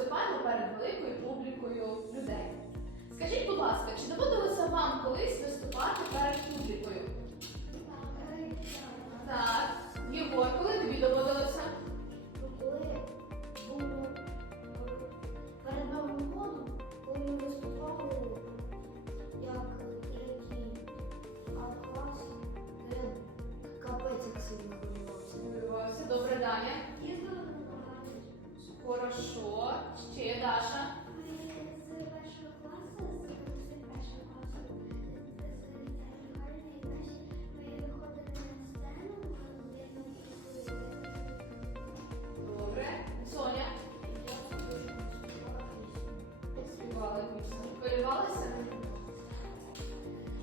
виступаємо перед великою публікою людей. Скажіть, будь ласка, чи доводилося вам колись виступати перед публікою? Так, Єгор, коли тобі доводилося? Коли було перед Новим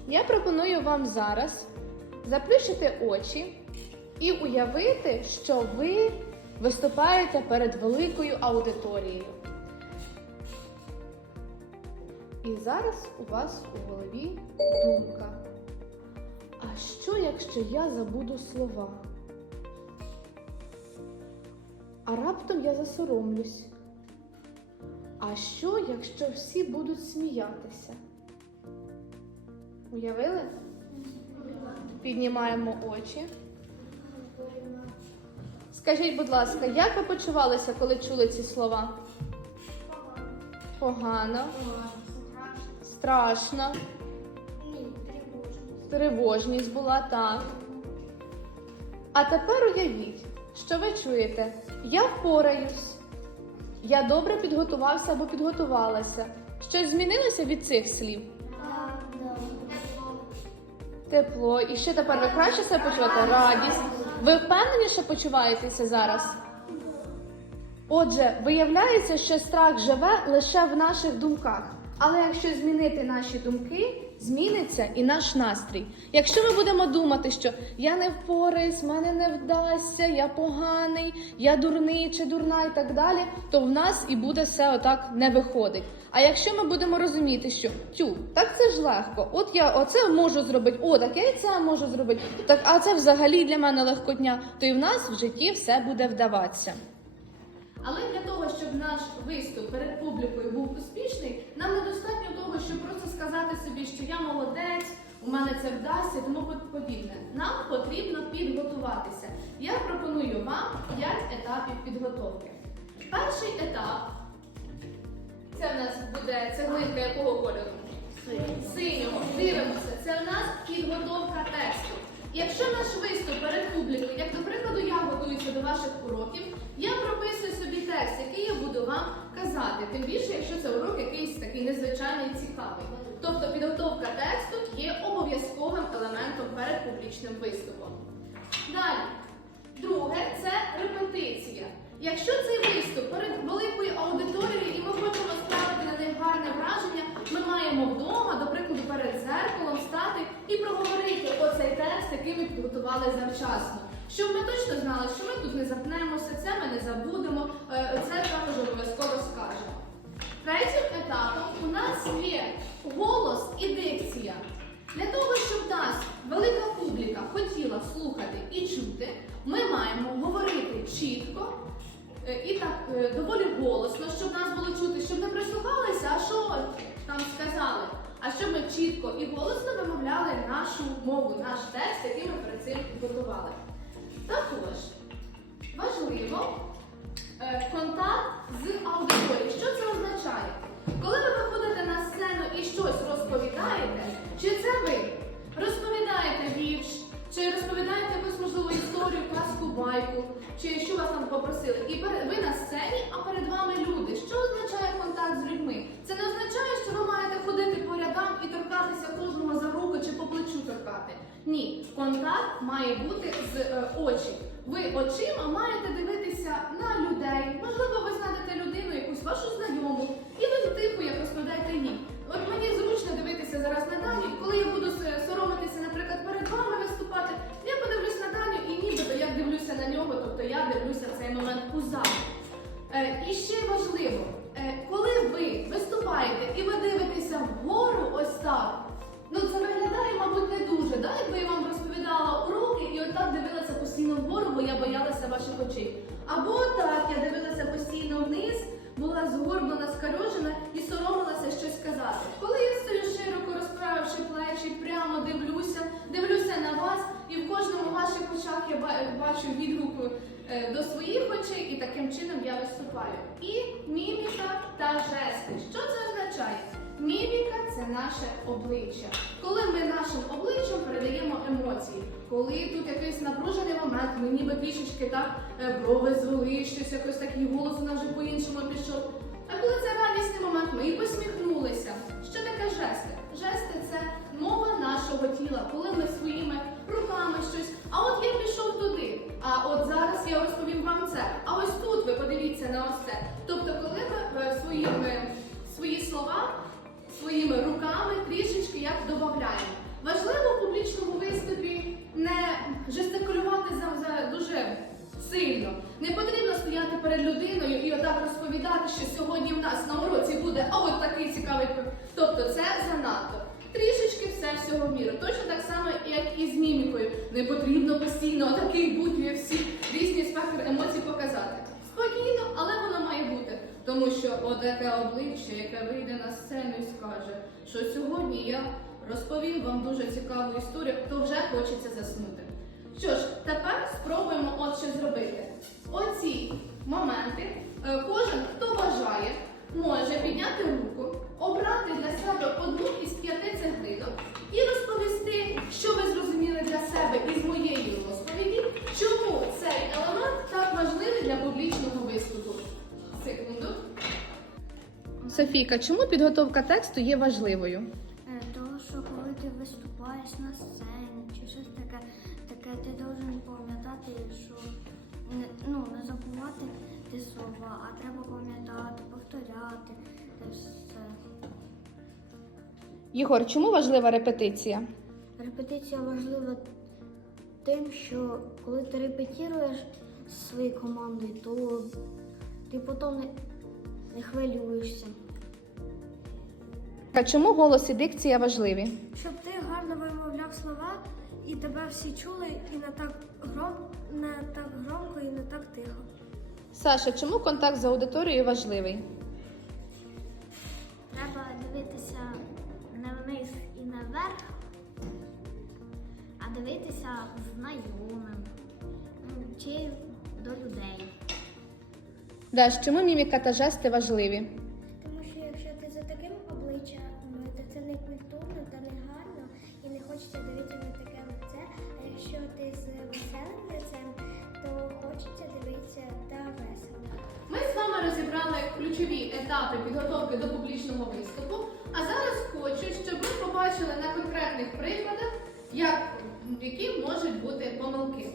Я пропоную вам зараз заплющити очі і уявити, що ви виступаєте перед великою аудиторією. І зараз у вас у голові думка. А що, якщо я забуду слова? А раптом я засоромлюсь. А що, якщо всі будуть сміятися? Уявили? Піднімаємо очі. Скажіть, будь ласка, як ви почувалися, коли чули ці слова? Погано, страшно, Ні, тривожність була так. А тепер уявіть, що ви чуєте: я впораюсь, я добре підготувався або підготувалася. Щось змінилося від цих слів? Тепло. І ще тепер ви краще себе почуваєте? Радість. Ви впевненіше почуваєтеся зараз? Отже, виявляється, що страх живе лише в наших думках. Але якщо змінити наші думки, зміниться і наш настрій. Якщо ми будемо думати, що я не впораюсь, мене не вдасться, я поганий, я дурний чи дурна і так далі, то в нас і буде все отак не виходить. А якщо ми будемо розуміти, що тю, так це ж легко, от я оце можу зробити, о, так я і це можу зробити, так а це взагалі для мене легкотня, то і в нас в житті все буде вдаватися. Але для того, щоб наш виступ перед публікою був успішний, це вдасться, тому подібне. Нам потрібно підготуватися. Я пропоную вам 5 етапів підготовки. Перший етап це в нас буде цеглинка якого кольору? Синього. Дивимося, це в нас підготовка тексту. Якщо наш виступ перед публікою, як до прикладу, я готуюся до ваших уроків, я прописую собі текст, який я буду вам казати. Тим більше, якщо це урок якийсь такий незвичайний цікавий. Тобто підготовка тексту є обов'язковим елементом перед публічним виступом. Далі, друге це репетиція. Якщо цей виступ перед великою аудиторією і ми хочемо справити на них гарне враження, ми маємо вдома, до прикладу, перед зеркалом стати і проговорити оцей текст, який ми підготували завчасно. Щоб ми точно знали, що ми тут не запнемося, це ми не забудемо, е, це також обов'язково скажемо. Третім етапом у нас є голос і дикція. Для того, щоб нас велика публіка хотіла слухати і чути, ми маємо говорити чітко е, і так е, доволі голосно, щоб нас було чути, щоб не прислухалися, а що там сказали. А щоб ми чітко і голосно вимовляли нашу мову, наш текст, який ми перед цим готували. Також важливо контакт з аудиторією. Що це означає? Коли ви виходите на сцену і щось розповідаєте, чи це ви розповідаєте вірш, чи розповідаєте якусь можливу історію, казку, байку, чи що вас там попросили, і ви на сцені, а перед вами люди. Що означає контакт з людьми? Це не означає, що ви маєте ходити по рядам і торкатися кожного за руку чи по плечу торкати. Ні, контакт має бути з е, очі. Ви очима маєте дивитися на людей. Можливо, ви знаєте людину, якусь вашу знайому, і ви типу, як розповідаєте їй. Бачу відгуку е, до своїх очей, і таким чином я виступаю. І міміка та жести. Що це означає? Міміка це наше обличчя. Коли ми нашим обличчям передаємо емоції, коли тут якийсь напружений момент, ми ніби трішечки так е, брови звели, щось якось такий голос у нас вже по-іншому пішов. А коли це радісний момент, ми і посміхнулися. Нас на уроці буде а от такий цікавий. Тобто це занадто. Трішечки все всього в міру. Точно так само, як і з мімікою. Не потрібно постійно такий бути і всі різні спектр емоцій показати. Спокійно, але воно має бути. Тому що отаке обличчя, яке вийде на сцену і скаже, що сьогодні я розповім вам дуже цікаву історію, то вже хочеться заснути. Що ж, тепер спробуємо от що зробити. Оці моменти е, кожен, хто бажає, може підняти руку, обрати для себе одну із п'яти цеглинок і розповісти, що ви зрозуміли для себе із моєї розповіді, чому цей елемент так важливий для публічного виступу. Секунду. Софійка, чому підготовка тексту є важливою? Повторяти все. Єгор, чому важлива репетиція? Репетиція важлива тим, що коли ти репетируєш зі своєю командою, то ти потім не, не хвилюєшся. А чому голос і дикція важливі? Щоб ти гарно вимовляв слова і тебе всі чули і не так гром, не так громко і не так тихо. Саша, чому контакт з аудиторією важливий? Дивитися знайомим чи до людей. Даш, чому міміка та жести важливі? Тому що якщо ти за таким обличчям, то це не культурно та не гарно і не хочеться дивитися на таке лице. А якщо ти з веселим лицем, то хочеться дивитися та весело. Ми з вами розібрали ключові етапи підготовки до публічного виступу. А зараз хочу, щоб ви побачили на конкретних прикладах, як, які можуть бути помилки.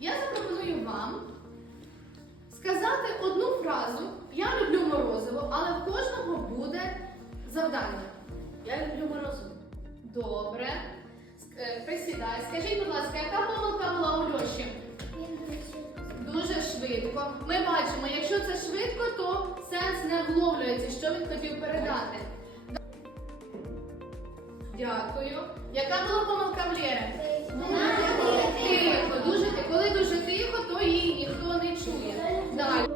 Я запропоную вам сказати одну фразу Я люблю морозиво, але в кожного буде завдання. Я люблю морозиво. Добре. Е, Присідай. Скажіть, будь ласка, яка помилка була у Льоші? Дуже швидко. Ми бачимо, якщо це швидко, то сенс не вловлюється, що він хотів передати. Дякую. Яка була помилка в Лєри? Тихо, дуже тихо. Коли дуже тихо, то її ніхто не чує. Далі.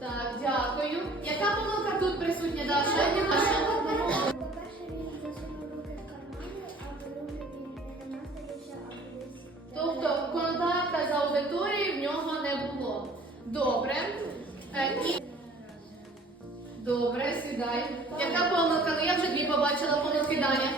Так, дякую. Яка помилка тут присутня, Даша? Тобто контакта з аудиторією в нього не було. Добре. Е. Добре, сідай. Яка помилка? Ну я вже дві побачила помилки Даня.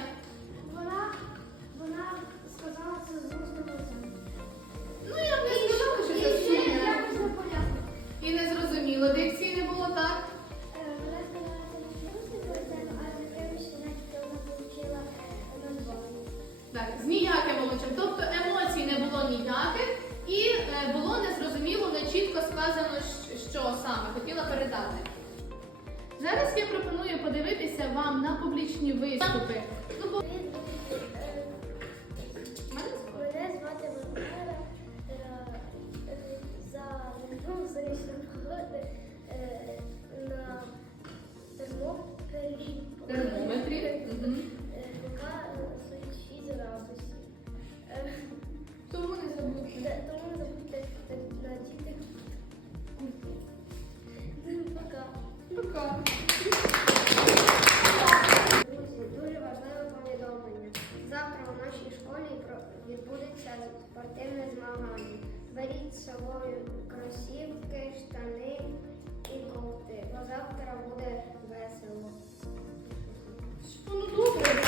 На публічні виступи. Школі відбудеться спортивне змагання. беріть з собою кросівки, штани і кофти, бо завтра буде весело. Ну добре,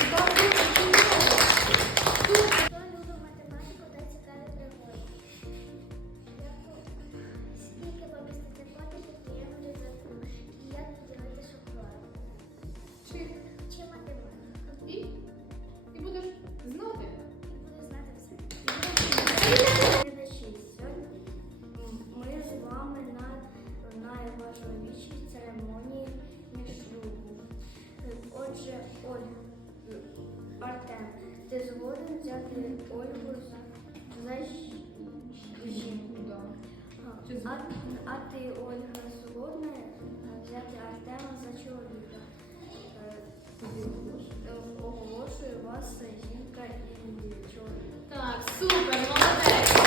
Ольга, Артем, ти згоден взяти Ольгу за, за жі- жінку? Да. А, Чи а, а ти, Ольга, згодна взяти Артема за чоловіка? Е, Оголошую вас жінка і чоловік. Так, супер, молодець.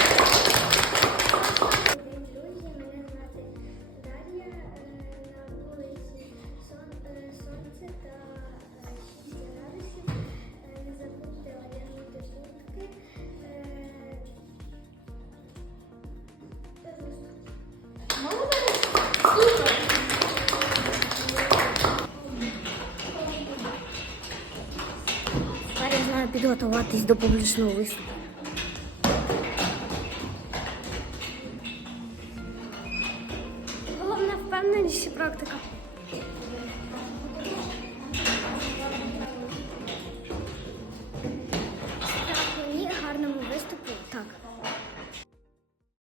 Підготуватись до публічного виступу.